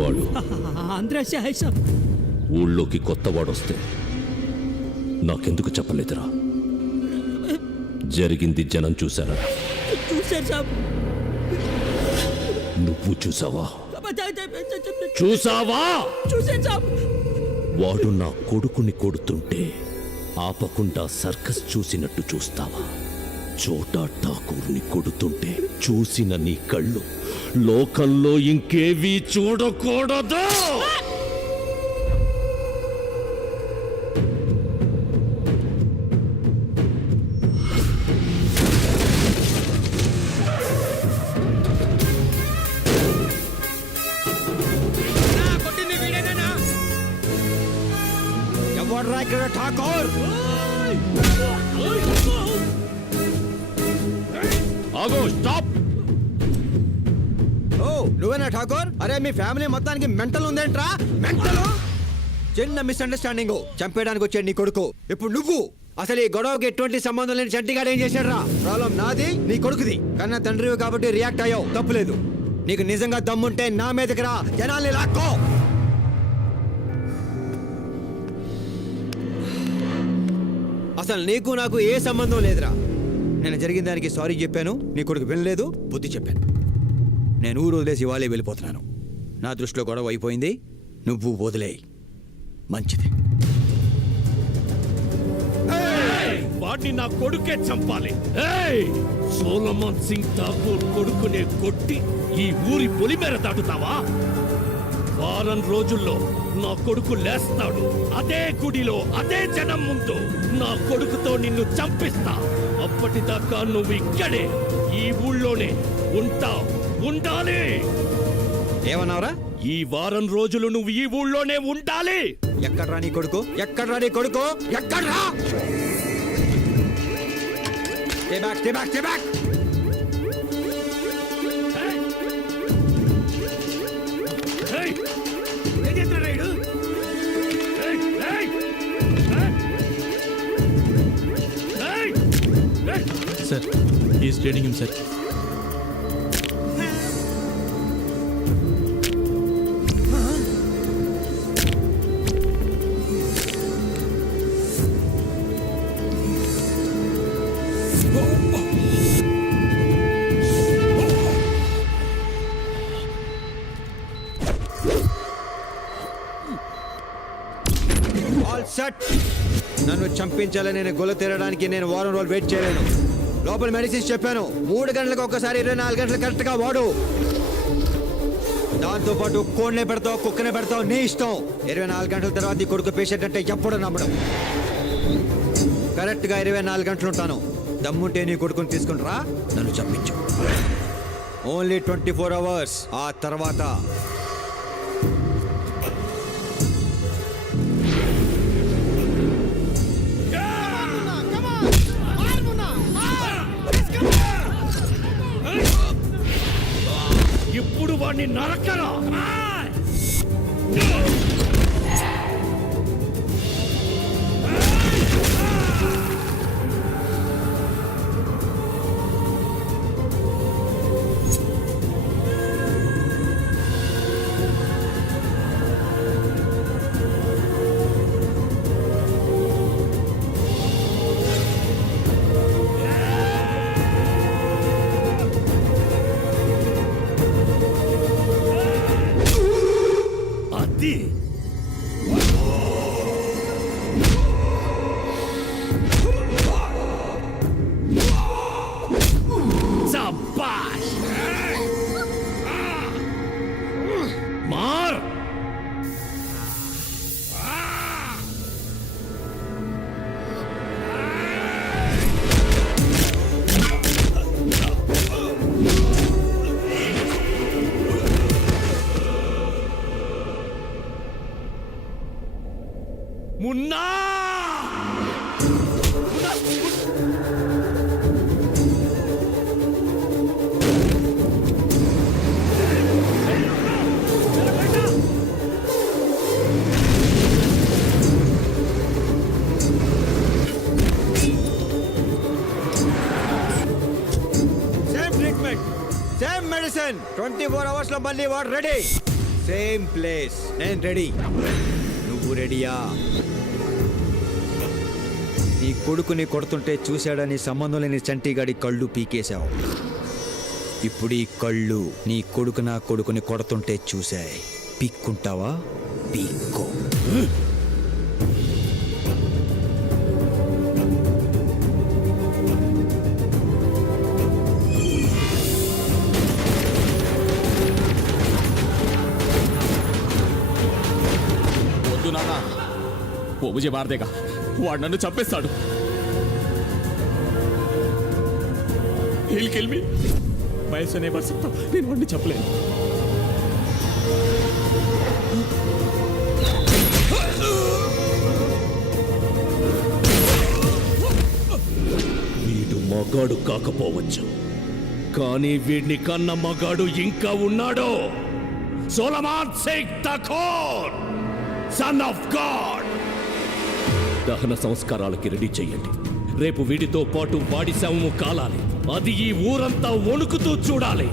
వాడు? ఆంధ్రశాయసం. ఊళ్ళోకి కొత్తవాడొస్తే నాకెందుకు చెప్పలేదురా? జరిగింది జనం చూశారా? చూశారు సాబ్. నువ్వు చూసావా? చూసావా? చూశాను సాబ్. వాడు నా కొడుకుని కొడుతుంటే ఆపకుండా సర్కస్ చూసినట్టు చూస్తావా? చోటా ఠాకూర్ని కొడుతుంటే చూసిన నీ కళ్ళు లోకంలో ఇంకేవీ చూడకూడదు. ఠాకూర్ ఆగో, స్టాప్. ఓ నువ్వేనా ఠాకూర్? అరే మీ ఫ్యామిలీ మొత్తానికి మెంటల్ ఉందేంట్రా? మెంటల్. చిన్న మిస్అండర్స్టాండింగ్, చంపేయడానికి వచ్చాడు నీ కొడుకు. ఇప్పుడు నువ్వు అసలు ఈ గొడవకి ఎటువంటి సంబంధం లేని చంటిగాడు ఏం చేశాడు రా? ప్రాబ్లం నాది, నీ కొడుకుది. కన్నా తండ్రివి కాబట్టి రియాక్ట్ అయ్యావు, తప్పులేదు. నీకు నిజంగా దమ్ముంటే నా మీదకి రా, జనాల్ని లాక్కో. అసలు నీకు నాకు ఏ సంబంధం లేదురా. నేను జరిగిన దానికి సారీ చెప్పాను, నీ కొడుకు వినలేదు, బుద్ధి చెప్పాను. నేను ఊరు వదిలేసి ఇవాళే వెళ్ళిపోతున్నాను. నా దృష్టిలో గొడవ అయిపోయింది, నువ్వు వదిలేయి, మంచిది. వాడిని నా కొడుకే చంపాలి. సోలమన్ సింగ్ ఠాకూర్ కొడుకునే కొట్టి ఈ ఊరి పొలిమేర దాటుతావా? వారం రోజుల్లో నా కొడుకు లేస్తాడు. అదే గుడిలో అదే జనం ముందు నా కొడుకుతో నిన్ను చంపిస్తా. అప్పటిదాకా నువ్వు ఇక్కడే ఈ ఊళ్ళోనే ఉండాలి. ఏమన్నావురా? ఈ వారం రోజులు నువ్వు ఈ ఊళ్ళోనే ఉండాలి. ఎక్కడ్రా నీ కొడుకు? ఎక్కడ్రా నీ కొడుకు? ఎక్కడ్రా? Stay back, stay back, stay back. Sir, he is training himself. All set. నన్ను చంపించాలని నేను గొల్ల తీరడానికి నేను వారం రోజులు వెయిట్ చేయలేను. లోపల మెడిసిన్స్ చెప్పాను, 3 గంటలకు ఒక్కసారి 24 గంటలు కరెక్ట్గా వాడు. దాంతో పాటు కోడ్నే పెడతావు, కుక్కనే పెడతావు, నీ ఇష్టం. 24 గంటల తర్వాత నీ కొడుకు పేషెంట్ అంటే ఎప్పుడు నమ్మడం. కరెక్ట్గా 24 గంటలు ఉంటాను. దమ్ముంటే నీ కొడుకుని తీసుకుని రా, నన్ను చంపించు. Only 24 hours. ఆ తర్వాత ఇప్పుడు వాడిని నరకరా. Munna same treatment, same medicine. 24 hours లో మళ్ళీ వాడు రెడీ. Same place. నేను రెడీ, నువ్వు రెడీయా? నీ కొడుకుని కొడుతుంటే చూశాడని సంబంధం లేని చంటిగాడి కళ్ళు పీకేశావు. ఇప్పుడు ఈ కళ్ళు నీ కొడుకు నా కొడుకుని కొడుతుంటే చూశాయి. పీక్కుంటావా? పీక్కో. వద్దు నాన్న, ఓ ముజే మారదేగా, వాడు నన్ను చంపేస్తాడు. వయసునే వర్షంతో నేను వాడిని చెప్పలేను. వీడు మగాడు కాకపోవచ్చు, కానీ వీడిని కన్న మగాడు ఇంకా ఉన్నాడు. Solomon Singh Thakur, son of God. దహన సంస్కారాలకి రెడీ చెయ్యండి. రేపు వీడితో పాటు వాడి శవము కాలాలి. అది ఈ ఊరంతా వణుకుతూ చూడాలి.